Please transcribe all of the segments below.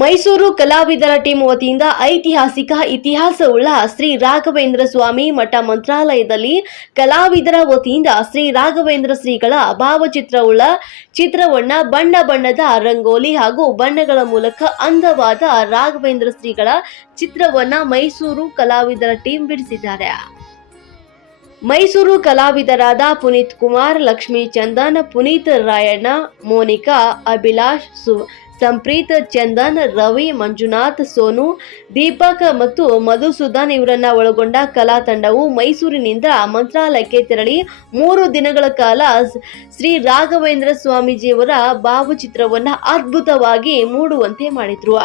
ಮೈಸೂರು ಕಲಾವಿದರ ಟೀಮ್ ವತಿಯಿಂದ ಐತಿಹಾಸಿಕ ಇತಿಹಾಸವುಳ್ಳ ಶ್ರೀ ರಾಘವೇಂದ್ರ ಸ್ವಾಮಿ ಮಠ ಮಂತ್ರಾಲಯದಲ್ಲಿ ಕಲಾವಿದರ ವತಿಯಿಂದ ಶ್ರೀ ರಾಘವೇಂದ್ರ ಶ್ರೀಗಳ ಭಾವಚಿತ್ರವುಳ್ಳ ಚಿತ್ರವನ್ನ ಬಣ್ಣ ಬಣ್ಣದ ರಂಗೋಲಿ ಹಾಗೂ ಬಣ್ಣಗಳ ಮೂಲಕ ಅಂದವಾದ ರಾಘವೇಂದ್ರ ಶ್ರೀಗಳ ಚಿತ್ರವನ್ನ ಮೈಸೂರು ಕಲಾವಿದರ ಟೀಮ್ ಬಿಡಿಸಿದ್ದಾರೆ. ಮೈಸೂರು ಕಲಾವಿದರಾದ ಪುನೀತ್ ಕುಮಾರ್, ಲಕ್ಷ್ಮೀ ಚಂದನ್, ಪುನೀತ್ ರಾಯಣ್ಣ, ಮೋನಿಕಾ, ಅಭಿಲಾಷ್, ಸಂಪ್ರೀತ್, ಚಂದನ್, ರವಿ, ಮಂಜುನಾಥ್, ಸೋನು, ದೀಪಕ್ ಮತ್ತು ಮಧುಸೂದನ್ ಇವರನ್ನ ಒಳಗೊಂಡ ಕಲಾ ತಂಡವು ಮೈಸೂರಿನಿಂದ ಮಂತ್ರಾಲಯಕ್ಕೆ ತೆರಳಿ 3 ದಿನಗಳ ಕಾಲ ಶ್ರೀ ರಾಘವೇಂದ್ರ ಸ್ವಾಮೀಜಿಯವರ ಭಾವಚಿತ್ರವನ್ನ ಅದ್ಭುತವಾಗಿ ಮೂಡುವಂತೆ ಮಾಡಿದ್ರು.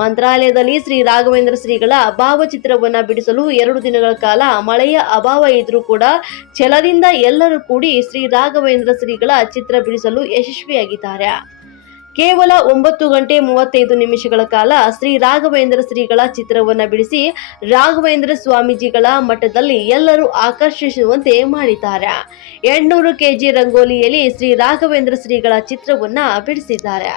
ಮಂತ್ರಾಲಯದಲ್ಲಿ ಶ್ರೀ ರಾಘವೇಂದ್ರ ಶ್ರೀಗಳ ಭಾವಚಿತ್ರವನ್ನ ಬಿಡಿಸಲು 2 ದಿನಗಳ ಕಾಲ ಮಳೆಯ ಅಭಾವ ಇದ್ರೂ ಕೂಡ ಛಲದಿಂದ ಎಲ್ಲರೂ ಕೂಡಿ ಶ್ರೀ ರಾಘವೇಂದ್ರ ಶ್ರೀಗಳ ಚಿತ್ರ ಬಿಡಿಸಲು ಯಶಸ್ವಿಯಾಗಿದ್ದಾರೆ. ಕೇವಲ 9 ಗಂಟೆ 35 ನಿಮಿಷಗಳ ಕಾಲ ಶ್ರೀ ರಾಘವೇಂದ್ರ ಶ್ರೀಗಳ ಚಿತ್ರವನ್ನ ಬಿಡಿಸಿ ರಾಘವೇಂದ್ರ ಸ್ವಾಮೀಜಿಗಳ ಮಠದಲ್ಲಿ ಎಲ್ಲರೂ ಆಕರ್ಷಿಸುವಂತೆ ಮಾಡಿದ್ದಾರೆ. 800 ಕೆಜಿ ರಂಗೋಲಿಯಲ್ಲಿ ಶ್ರೀ ರಾಘವೇಂದ್ರ ಶ್ರೀಗಳ ಚಿತ್ರವನ್ನ ಬಿಡಿಸಿದ್ದಾರೆ.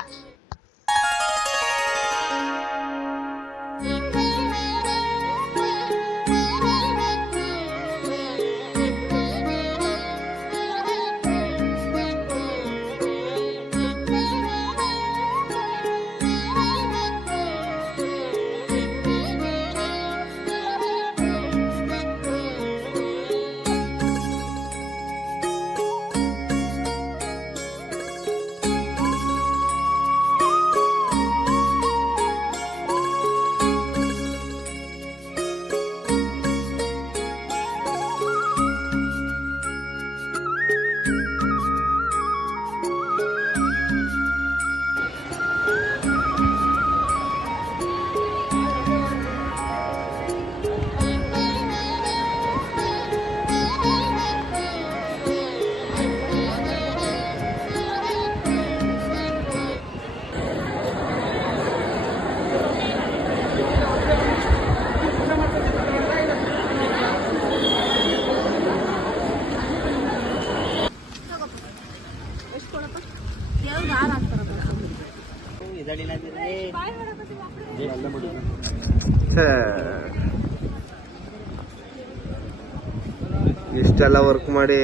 ಇಷ್ಟೆಲ್ಲ ವರ್ಕ್ ಮಾಡಿ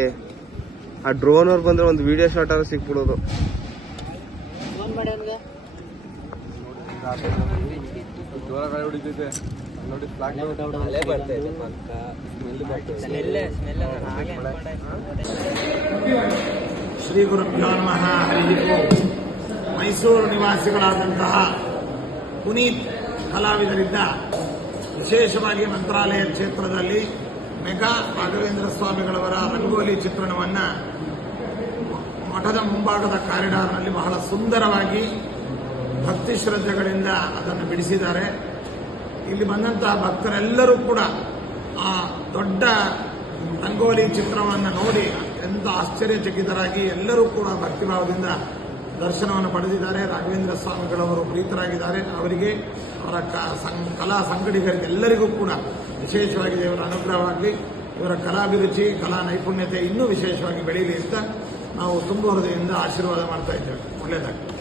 ಆ ಡ್ರೋನ್ ಅವ್ರು ಬಂದ್ರೆ ಒಂದು ವಿಡಿಯೋ ಶಾಟ್ ಆದ್ರೂ ಸಿಕ್ಬಿಡೋದು. ಶ್ರೀ ಗುರುಭ್ಯೋ ನಮಃ. ಹರಿ ಓಂ. ಮೈಸೂರು ನಿವಾಸಿಗಳಾದಂತಹ ಪುನೀತ್ ಕಲಾವಿದರಿಂದ ವಿಶೇಷವಾಗಿ ಮಂತ್ರಾಲಯ ಕ್ಷೇತ್ರದಲ್ಲಿ ಮೆಗಾ ರಾಘವೇಂದ್ರ ಸ್ವಾಮಿಗಳವರ ರಂಗೋಲಿ ಚಿತ್ರಣವನ್ನು ಮಠದ ಮುಂಭಾಗದ ಕಾರಿಡಾರ್ನಲ್ಲಿ ಬಹಳ ಸುಂದರವಾಗಿ ಭಕ್ತಿ ಶ್ರದ್ಧೆಗಳಿಂದ ಅದನ್ನು ಬಿಡಿಸಿದ್ದಾರೆ. ಇಲ್ಲಿ ಬಂದಂತಹ ಭಕ್ತರೆಲ್ಲರೂ ಕೂಡ ಆ ದೊಡ್ಡ ರಂಗೋಲಿ ಚಿತ್ರವನ್ನು ನೋಡಿ ಅತ್ಯಂತ ಆಶ್ಚರ್ಯಚಕಿತರಾಗಿ ಎಲ್ಲರೂ ಕೂಡ ಭಕ್ತಿಭಾವದಿಂದ ದರ್ಶನವನ್ನು ಪಡೆದಿದ್ದಾರೆ. ರಾಘವೇಂದ್ರ ಸ್ವಾಮಿಗಳವರು ಪ್ರೀತರಾಗಿದ್ದಾರೆ. ಅವರಿಗೆ ಅವರ ಕಲಾ ಸಂಘಟಕರಿಗೆ ಎಲ್ಲರಿಗೂ ಕೂಡ ವಿಶೇಷವಾಗಿ ದೇವರ ಅನುಗ್ರಹವಾಗಲಿ, ಇವರ ಕಲಾಭಿರುಚಿ ಕಲಾ ನೈಪುಣ್ಯತೆ ಇನ್ನೂ ವಿಶೇಷವಾಗಿ ಬೆಳೀಲಿ ಅಂತ ನಾವು ತುಂಬ ಹೃದಯದಿಂದ ಆಶೀರ್ವಾದ ಮಾಡ್ತಾ ಇದ್ದೇವೆ. ಒಳ್ಳೆಯದಾಗಲಿ.